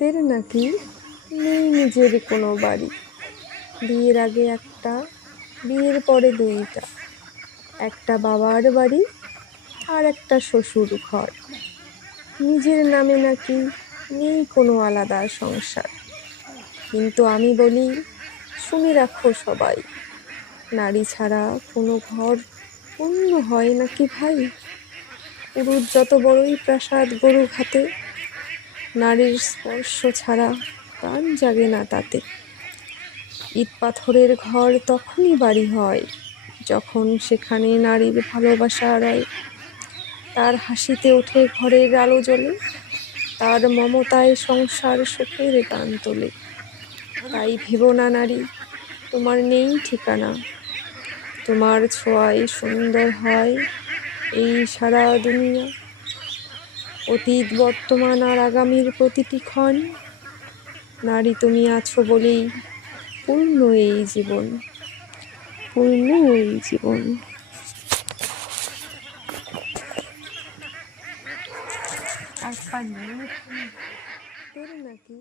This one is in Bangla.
দের নাকি নেই নিজের কোনো বাড়ি, বিয়ের আগে একটা, বিয়ের পরে দুইটা, একটা বাবার বাড়ি আর একটা শ্বশুর ঘর। নিজের নামে নাকি নেই কোনো আলাদা সংসার। কিন্তু আমি বলি, শুনে রাখো সবাই, নারী ছাড়া কোনো ঘর পূর্ণ হয় নাকি ভাই। পুরুষ যত বড়ই প্রাসাদ গড়ুক হাতে, নারীর স্পর্শ ছাড়া প্রাণ জাগে না তাতে। ইট পাথরের ঘর তখনই বাড়ি হয়, যখন সেখানে নারীর ভালোবাসা রয়। তার হাসিতে ওঠে ঘরের আলো জ্বলে, তার মমতায় সংসার সুখের গান তোলে। তাই ভেবো না নারী, তোমার নেই ঠিকানা, তোমার ছোঁয়ায় সুন্দর হয় এই সারা দুনিয়া। অতীত, বর্তমান আর আগামীর প্রতিটি ক্ষণ, নারী তুমি আছো বলেই পূর্ণ এই জীবন, পূর্ণ এই জীবন। আর পারলে নাকি